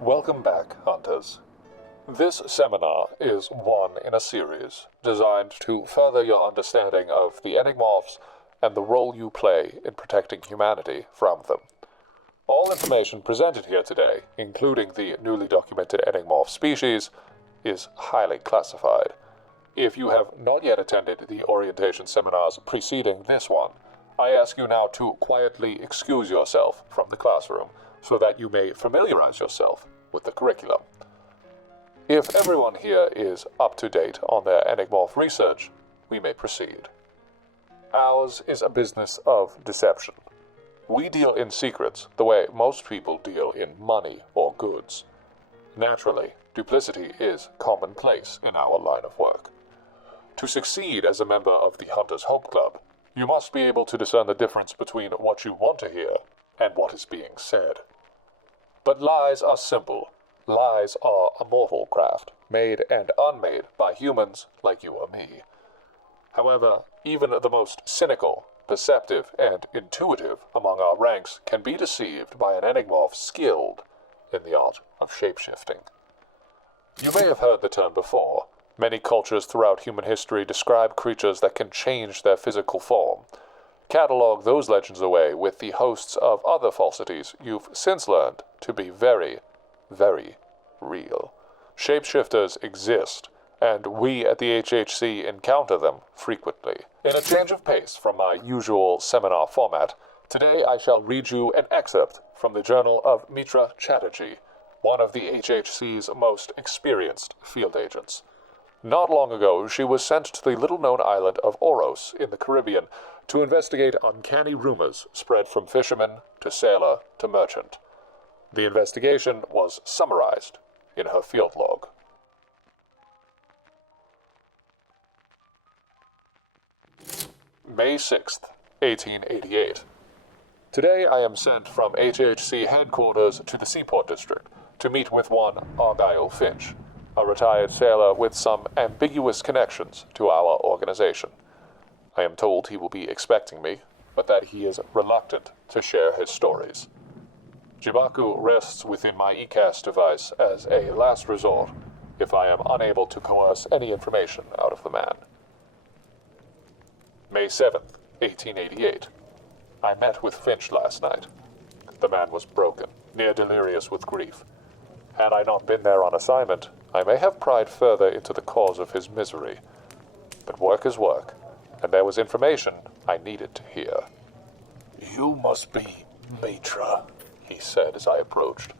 Welcome back, Hunters. This seminar is one in a series designed to further your understanding of the enigmorphs and the role you play in protecting humanity from them. All information presented here today, including the newly documented enigmorph species, is highly classified. If you have not yet attended the orientation seminars preceding this one, I ask you now to quietly excuse yourself from the classroom so that you may familiarize yourself with the curriculum. If everyone here is up to date on their enigmorph research, we may proceed. Ours is a business of deception. We deal in secrets the way most people deal in money or goods. Naturally, duplicity is commonplace in our line of work. To succeed as a member of the Hunters Hope Club, you must be able to discern the difference between what you want to hear and what is being said. But lies are simple. Lies are a mortal craft, made and unmade by humans like you or me. However, even the most cynical, perceptive, and intuitive among our ranks can be deceived by an enigmorph skilled in the art of shapeshifting. You may have heard the term before. Many cultures throughout human history describe creatures that can change their physical form. Catalog those legends away with the hosts of other falsities you've since learned to be very, very real. Shapeshifters exist, and we at the HHC encounter them frequently. In a change of pace from my usual seminar format, today I shall read you an excerpt from the journal of Mitra Chatterjee, one of the HHC's most experienced field agents. Not long ago, she was sent to the little-known island of Oros in the Caribbean to investigate uncanny rumors spread from fisherman to sailor to merchant. The investigation was summarized in her field log. May 6th, 1888. Today I am sent from HHC headquarters to the Seaport District to meet with one Argyle Finch, a retired sailor with some ambiguous connections to our organization. I am told he will be expecting me, but that he is reluctant to share his stories. Jibaku rests within my ECAS device as a last resort if I am unable to coerce any information out of the man. May 7th, 1888. I met with Finch last night. The man was broken, near delirious with grief. Had I not been there on assignment, I may have pried further into the cause of his misery. But work is work, and there was information I needed to hear. "You must be Mitra," he said as I approached.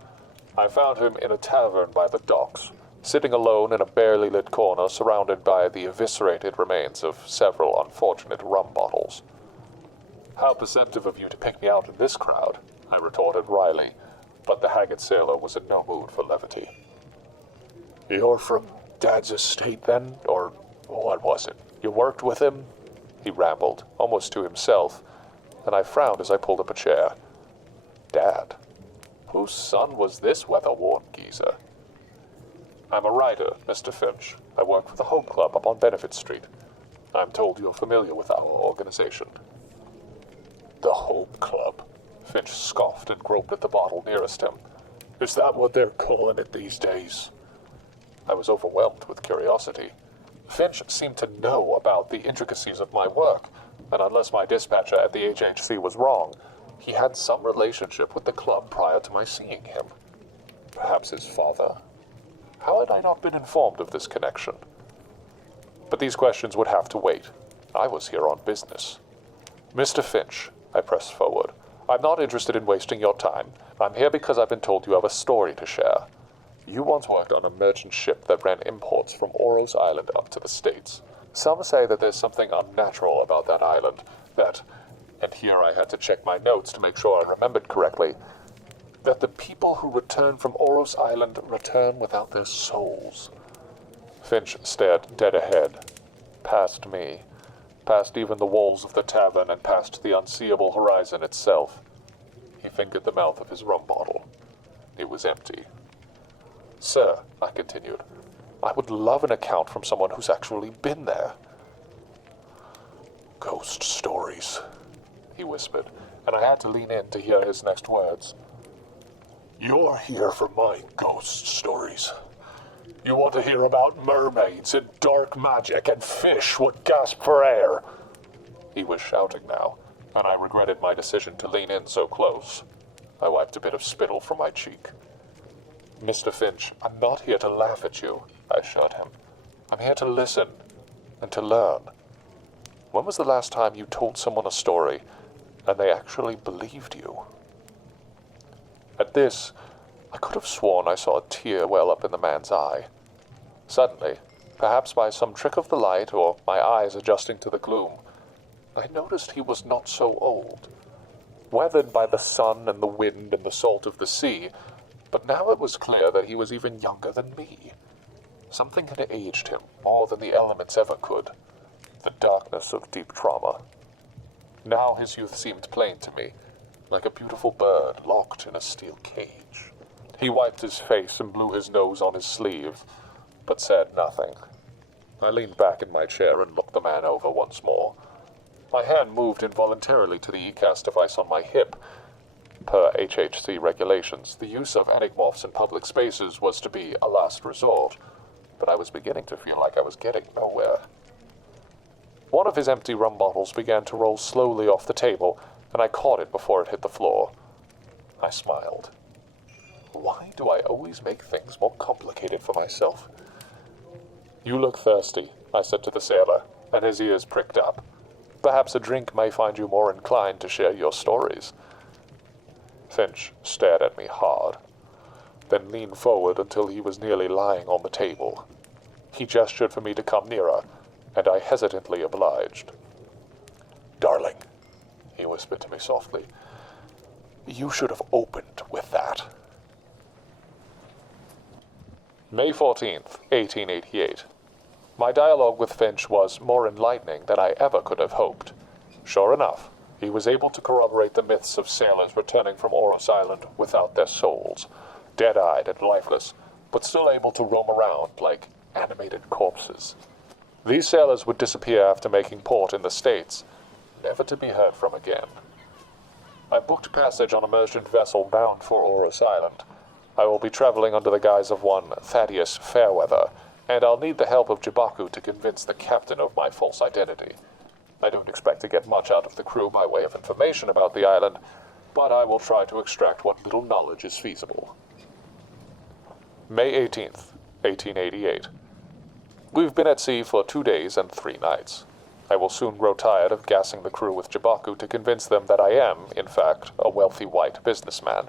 I found him in a tavern by the docks, sitting alone in a barely lit corner surrounded by the eviscerated remains of several unfortunate rum bottles. "How perceptive of you to pick me out in this crowd," I retorted wryly, but the haggard sailor was in no mood for levity. "You're from Dad's estate, then? Or what was it? You worked with him?" He rambled, almost to himself, and I frowned as I pulled up a chair. Dad? Whose son was this weather-worn geezer? "I'm a writer, Mr. Finch. I work for the Hope Club up on Benefit Street. I'm told you're familiar with our organization." "The Hope Club?" Finch scoffed and groped at the bottle nearest him. "Is that what they're calling it these days?" I was overwhelmed with curiosity. Finch seemed to know about the intricacies of my work, and unless my dispatcher at the HHC was wrong, he had some relationship with the club prior to my seeing him. Perhaps his father. How had I not been informed of this connection? But these questions would have to wait. I was here on business. "Mr. Finch," I pressed forward, "I'm not interested in wasting your time. I'm here because I've been told you have a story to share. You once worked on a merchant ship that ran imports from Oros Island up to the States. Some say that there's something unnatural about that island, that, and here I had to check my notes to make sure I remembered correctly, that the people who return from Oros Island return without their souls." Finch stared dead ahead, past me, past even the walls of the tavern and past the unseeable horizon itself. He fingered the mouth of his rum bottle. It was empty. "Sir," I continued, "I would love an account from someone who's actually been there." "Ghost stories," he whispered, and I had to lean in to hear his next words. You're here for my ghost stories. You want to hear about mermaids and dark magic and fish would gasp for air. He was shouting now, and I regretted my decision to lean in so close. I wiped a bit of spittle from my cheek. Mr. Finch, I'm not here to laugh at you, I assured him. I'm here to listen and to learn. When was the last time you told someone a story and they actually believed you? At this, I could have sworn I saw a tear well up in the man's eye. Suddenly, perhaps by some trick of the light or my eyes adjusting to the gloom, I noticed he was not so old. Weathered by the sun and the wind and the salt of the sea, but now it was clear that he was even younger than me. Something had aged him more than the elements ever could. The darkness of deep trauma. Now his youth seemed plain to me, like a beautiful bird locked in a steel cage. He wiped his face and blew his nose on his sleeve, but said nothing. I leaned back in my chair and looked the man over once more. My hand moved involuntarily to the ECAS device on my hip. Per HHC regulations, the use of enigmorphs in public spaces was to be a last resort, but I was beginning to feel like I was getting nowhere. One of his empty rum bottles began to roll slowly off the table, and I caught it before it hit the floor. I smiled. Why do I always make things more complicated for myself? You look thirsty, I said to the sailor, and his ears pricked up. Perhaps a drink may find you more inclined to share your stories. Finch stared at me hard, then leaned forward until he was nearly lying on the table. He gestured for me to come nearer, and I hesitantly obliged. Darling, he whispered to me softly, you should have opened with that. May 14th, 1888. My dialogue with Finch was more enlightening than I ever could have hoped. Sure enough, he was able to corroborate the myths of sailors returning from Oros Island without their souls, dead-eyed and lifeless, but still able to roam around like animated corpses. These sailors would disappear after making port in the States, never to be heard from again. I booked passage on a merchant vessel bound for Oros Island. I will be traveling under the guise of one Thaddeus Fairweather, and I'll need the help of Jibaku to convince the captain of my false identity. I don't expect to get much out of the crew by way of information about the island, but I will try to extract what little knowledge is feasible. May 18th, 1888. We've been at sea for 2 days and 3 nights. I will soon grow tired of gassing the crew with Jibaku to convince them that I am, in fact, a wealthy white businessman.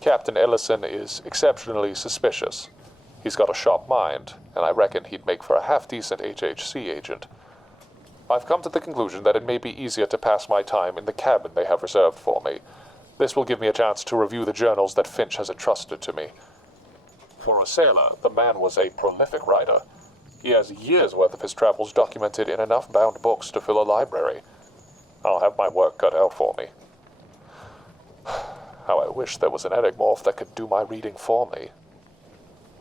Captain Ellison is exceptionally suspicious. He's got a sharp mind, and I reckon he'd make for a half-decent HHC agent. I've come to the conclusion that it may be easier to pass my time in the cabin they have reserved for me. This will give me a chance to review the journals that Finch has entrusted to me. For a sailor, the man was a prolific writer. He has years' worth of his travels documented in enough bound books to fill a library. I'll have my work cut out for me. How I wish there was an enigmorph that could do my reading for me.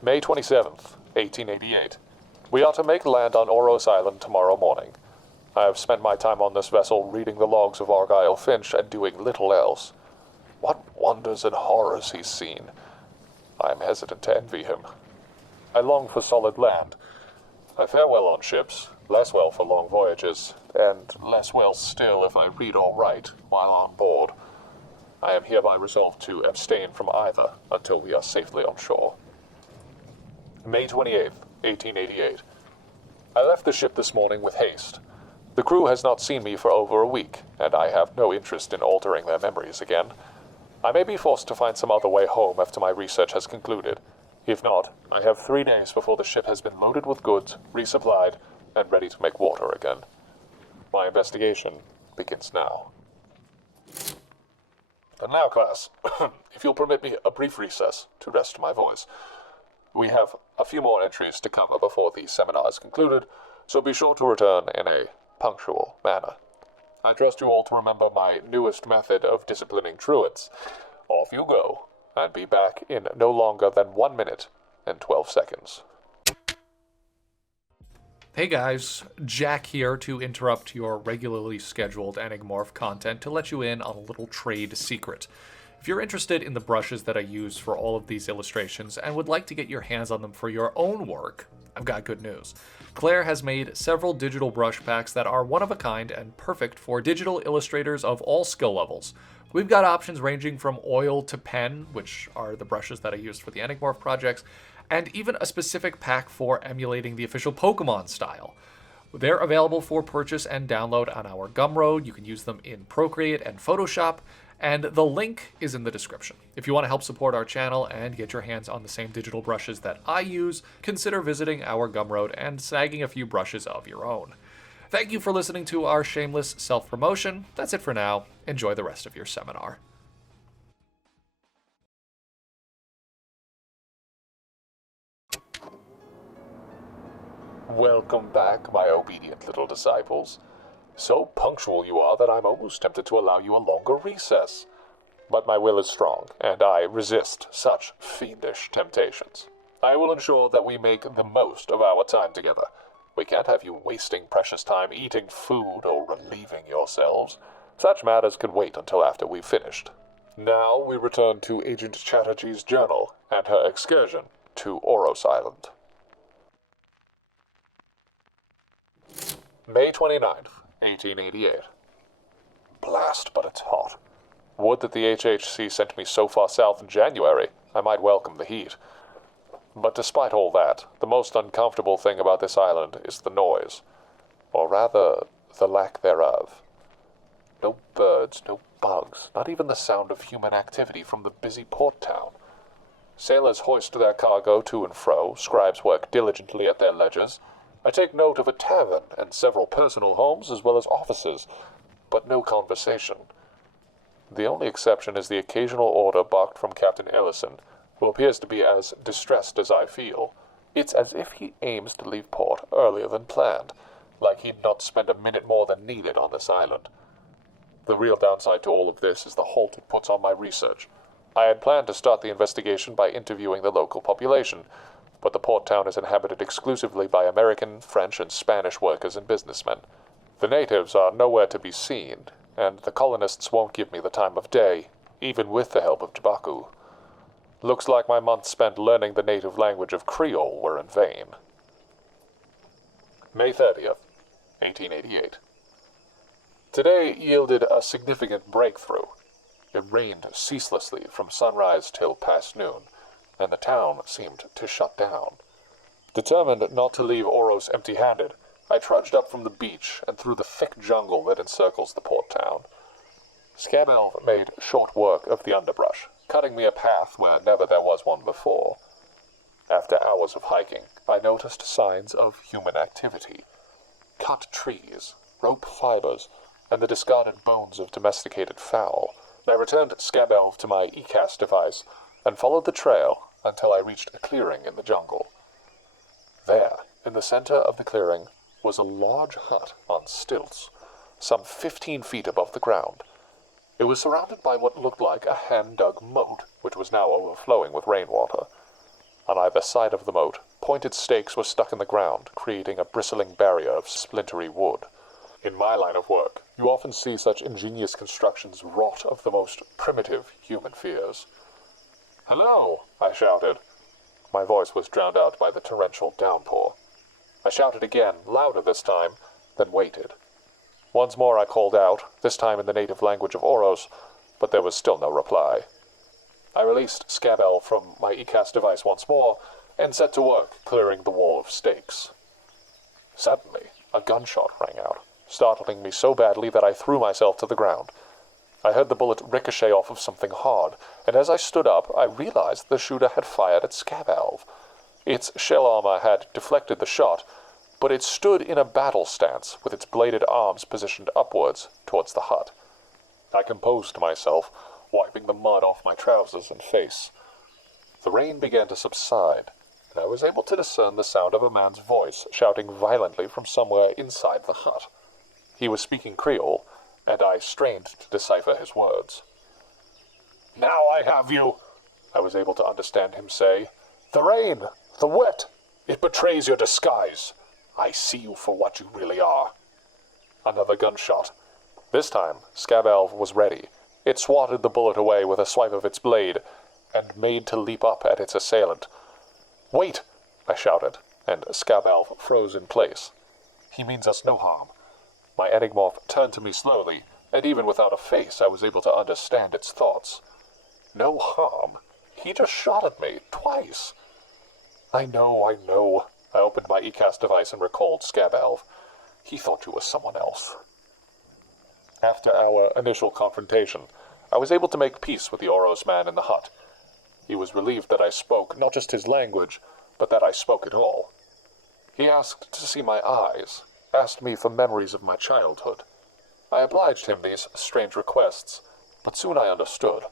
May 27th, 1888. We are to make land on Oros Island tomorrow morning. I have spent my time on this vessel reading the logs of Argyle Finch and doing little else. What wonders and horrors he's seen. I am hesitant to envy him. I long for solid land. I fare well on ships, less well for long voyages, and less well still if I read or write while on board. I am hereby resolved to abstain from either until we are safely on shore. May 28th, 1888. I left the ship this morning with haste. The crew has not seen me for over a week, and I have no interest in altering their memories again. I may be forced to find some other way home after my research has concluded. If not, I have 3 days before the ship has been loaded with goods, resupplied, and ready to make water again. My investigation begins now. And now, class, if you'll permit me a brief recess to rest my voice. We have a few more entries to cover before the seminar is concluded, so be sure to return in a punctual manner. I trust you all to remember my newest method of disciplining truants. Off you go, and be back in no longer than 1 minute and 12 seconds. Hey guys, Jack here to interrupt your regularly scheduled Enigmorph content to let you in on a little trade secret. If you're interested in the brushes that I use for all of these illustrations and would like to get your hands on them for your own work, I've got good news. Claire has made several digital brush packs that are one of a kind and perfect for digital illustrators of all skill levels. We've got options ranging from oil to pen, which are the brushes that I used for the Enigmorph projects, and even a specific pack for emulating the official Pokemon style. They're available for purchase and download on our Gumroad. You can use them in Procreate and Photoshop, and the link is in the description. If you want to help support our channel and get your hands on the same digital brushes that I use, consider visiting our Gumroad and snagging a few brushes of your own. Thank you for listening to our shameless self-promotion. That's it for now. Enjoy the rest of your seminar. Welcome back, my obedient little disciples. So punctual you are that I'm almost tempted to allow you a longer recess. But my will is strong, and I resist such fiendish temptations. I will ensure that we make the most of our time together. We can't have you wasting precious time eating food or relieving yourselves. Such matters can wait until after we've finished. Now we return to Agent Chatterjee's journal and her excursion to Oros Island. May 29th, 1888. Blast, but it's hot. Would that the HHC sent me so far south in January. I might welcome the heat. But despite all that, the most uncomfortable thing about this island is the noise. Or rather, the lack thereof. No birds, no bugs, not even the sound of human activity from the busy port town. Sailors hoist their cargo to and fro, scribes work diligently at their ledgers. I take note of a tavern and several personal homes as well as offices, but no conversation. The only exception is the occasional order barked from Captain Ellison, who appears to be as distressed as I feel. It's as if he aims to leave port earlier than planned, like he'd not spend a minute more than needed on this island. The real downside to all of this is the halt it puts on my research. I had planned to start the investigation by interviewing the local population, but the port town is inhabited exclusively by American, French, and Spanish workers and businessmen. The natives are nowhere to be seen, and the colonists won't give me the time of day, even with the help of Jabaku. Looks like my months spent learning the native language of Creole were in vain. May 30th, 1888. Today yielded a significant breakthrough. It rained ceaselessly from sunrise till past noon, and the town seemed to shut down. Determined not to leave Oros empty-handed, I trudged up from the beach and through the thick jungle that encircles the port town. Scabbalve made short work of the underbrush, cutting me a path where never there was one before. After hours of hiking, I noticed signs of human activity. Cut trees, rope fibers, and the discarded bones of domesticated fowl. I returned Scabbalve to my ECAS device and followed the trail until I reached a clearing in the jungle. There, in the center of the clearing, was a large hut on stilts, some 15 feet above the ground. It was surrounded by what looked like a hand-dug moat, which was now overflowing with rainwater. On either side of the moat, pointed stakes were stuck in the ground, creating a bristling barrier of splintery wood. In my line of work, you often see such ingenious constructions wrought of the most primitive human fears. "Hello!" I shouted. My voice was drowned out by the torrential downpour. I shouted again, louder this time, then waited. Once more I called out, this time in the native language of Oros, but there was still no reply. I released Scabbalve from my ECAS device once more, and set to work clearing the wall of stakes. Suddenly, a gunshot rang out, startling me so badly that I threw myself to the ground. I heard the bullet ricochet off of something hard, and as I stood up, I realized the shooter had fired at Scabbalve. Its shell armor had deflected the shot, but it stood in a battle stance with its bladed arms positioned upwards towards the hut. I composed myself, wiping the mud off my trousers and face. The rain began to subside, and I was able to discern the sound of a man's voice shouting violently from somewhere inside the hut. He was speaking Creole, and I strained to decipher his words. "Now I have you," I was able to understand him say. "The rain, the wet, it betrays your disguise. I see you for what you really are." Another gunshot. This time, Scabbalve was ready, It swatted the bullet away with a swipe of its blade, and made to leap up at its assailant. "Wait!" I shouted, and Scabbalve froze in place. "He means us no harm." My enigmorph turned to me slowly, and even without a face I was able to understand its thoughts. No harm? He just shot at me, twice. I know. I opened my ECAS device and recalled Scabbalve. He thought you were someone else. After our initial confrontation, I was able to make peace with the Oros man in the hut. He was relieved that I spoke not just his language, but that I spoke it all. He asked to see my eyes, asked me for memories of my childhood. I obliged him these strange requests, but soon I understood.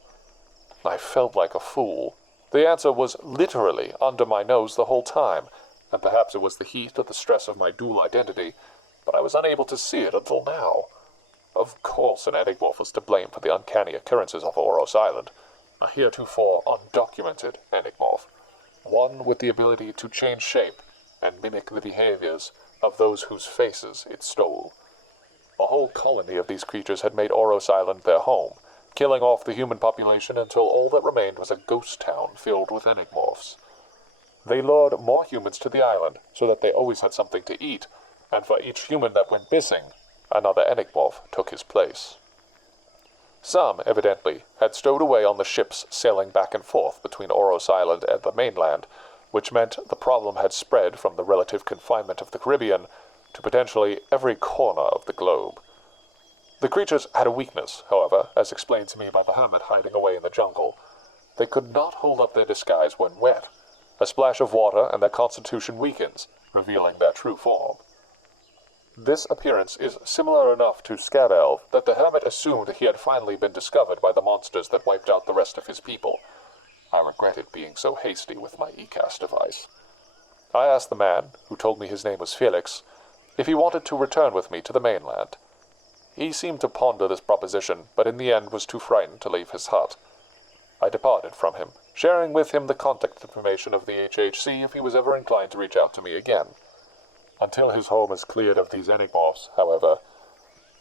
I felt like a fool. The answer was literally under my nose the whole time, and perhaps it was the heat or the stress of my dual identity, but I was unable to see it until now. Of course an enigmorph was to blame for the uncanny occurrences of Oros Island, a heretofore undocumented enigmorph, one with the ability to change shape and mimic the behaviors of those whose faces it stole. A whole colony of these creatures had made Oros Island their home, killing off the human population until all that remained was a ghost town filled with enigmorphs. They lured more humans to the island so that they always had something to eat, and for each human that went missing, another enigmorph took his place. Some, evidently, had stowed away on the ships sailing back and forth between Oros Island and the mainland, which meant the problem had spread from the relative confinement of the Caribbean to potentially every corner of the globe. The creatures had a weakness, however, as explained to me by the hermit hiding away in the jungle. They could not hold up their disguise when wet. A splash of water and their constitution weakens, revealing their true form. This appearance is similar enough to Scabbalve that the hermit assumed he had finally been discovered by the monsters that wiped out the rest of his people. I regretted being so hasty with my ECAS device. I asked the man, who told me his name was Felix, if he wanted to return with me to the mainland. He seemed to ponder this proposition, but in the end was too frightened to leave his hut. I departed from him, sharing with him the contact information of the HHC if he was ever inclined to reach out to me again. Until his home is cleared of these enigmorphs, however,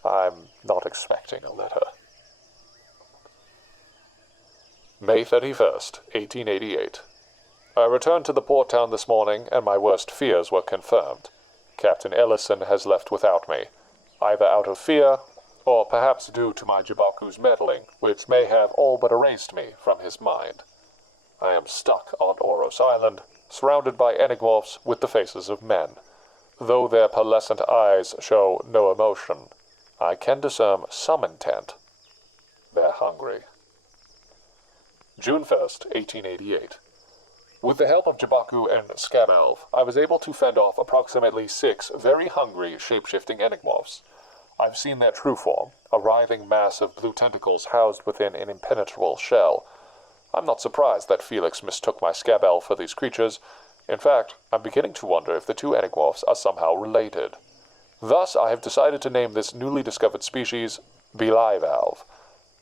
I'm not expecting a letter. May 31st, 1888. I returned to the port town this morning, and my worst fears were confirmed. Captain Ellison has left without me, either out of fear, or perhaps due to my Jabaku's meddling, which may have all but erased me from his mind. I am stuck on Oros Island, surrounded by enigmorphs with the faces of men. Though their pearlescent eyes show no emotion, I can discern some intent. They're hungry. June 1st, 1888. With the help of Jabaku and Scabbalve, I was able to fend off approximately 6 very hungry shape-shifting enigmorphs. I've seen their true form, a writhing mass of blue tentacles housed within an impenetrable shell. I'm not surprised that Felix mistook my Scabbalve for these creatures. In fact, I'm beginning to wonder if the two enigmorphs are somehow related. Thus, I have decided to name this newly discovered species Believalve.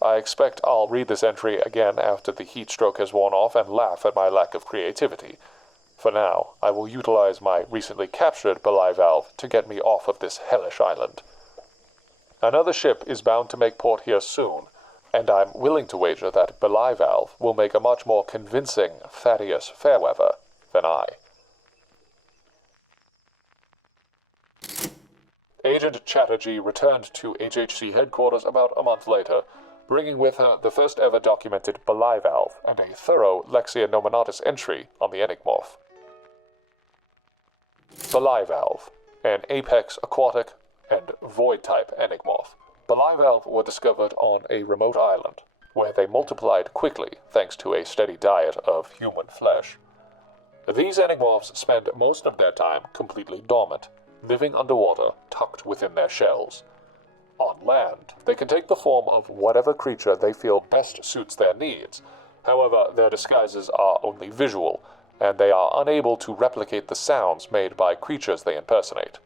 I expect I'll read this entry again after the heat stroke has worn off and laugh at my lack of creativity. For now, I will utilize my recently captured Believalve to get me off of this hellish island. Another ship is bound to make port here soon, and I'm willing to wager that Believalve will make a much more convincing Thaddeus Fairweather than I. Agent Chatterjee returned to HHC headquarters about a month later, bringing with her the first ever documented Believalve and a thorough Lexia Nominatus entry on the enigmorph. Believalve, an apex aquatic and void-type enigmorph. Believalve were discovered on a remote island, where they multiplied quickly thanks to a steady diet of human flesh. These enigmorphs spend most of their time completely dormant, living underwater, tucked within their shells. On land, they can take the form of whatever creature they feel best suits their needs. However, their disguises are only visual, and they are unable to replicate the sounds made by creatures they impersonate.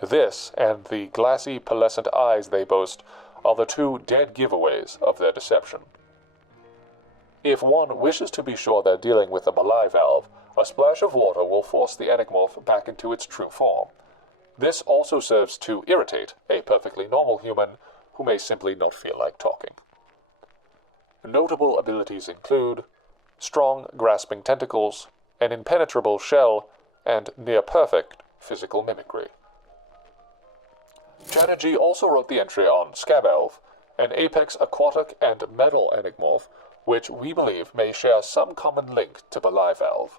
This, and the glassy, pearlescent eyes they boast, are the two dead giveaways of their deception. If one wishes to be sure they're dealing with a Believalve, a splash of water will force the enigmorph back into its true form. This also serves to irritate a perfectly normal human who may simply not feel like talking. Notable abilities include strong, grasping tentacles, an impenetrable shell, and near-perfect physical mimicry. Chatterjee also wrote the entry on Scabbalve, an apex aquatic and metal enigmorph, which we believe may share some common link to Believalve.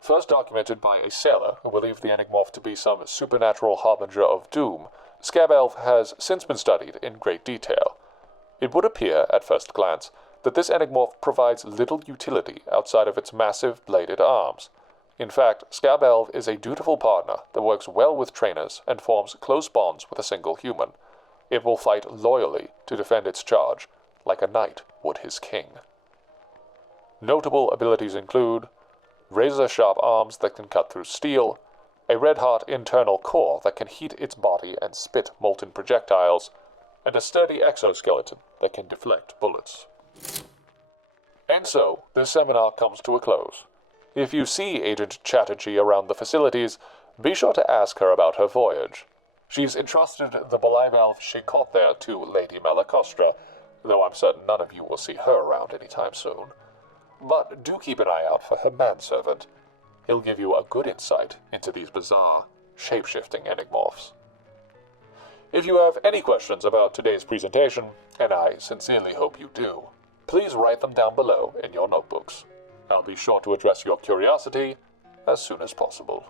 First documented by a sailor who believed the enigmorph to be some supernatural harbinger of doom, Scabbalve has since been studied in great detail. It would appear, at first glance, that this enigmorph provides little utility outside of its massive bladed arms. In fact, Scabbalve is a dutiful partner that works well with trainers and forms close bonds with a single human. It will fight loyally to defend its charge, like a knight would his king. Notable abilities include razor-sharp arms that can cut through steel, a red-hot internal core that can heat its body and spit molten projectiles, and a sturdy exoskeleton that can deflect bullets. And so, this seminar comes to a close. If you see Agent Chatterjee around the facilities, be sure to ask her about her voyage. She's entrusted the Believalve she caught there to Lady Malacostra, though I'm certain none of you will see her around anytime soon. But do keep an eye out for her manservant. He'll give you a good insight into these bizarre, shape-shifting enigmorphs. If you have any questions about today's presentation, and I sincerely hope you do, please write them down below in your notebooks. I'll be sure to address your curiosity as soon as possible.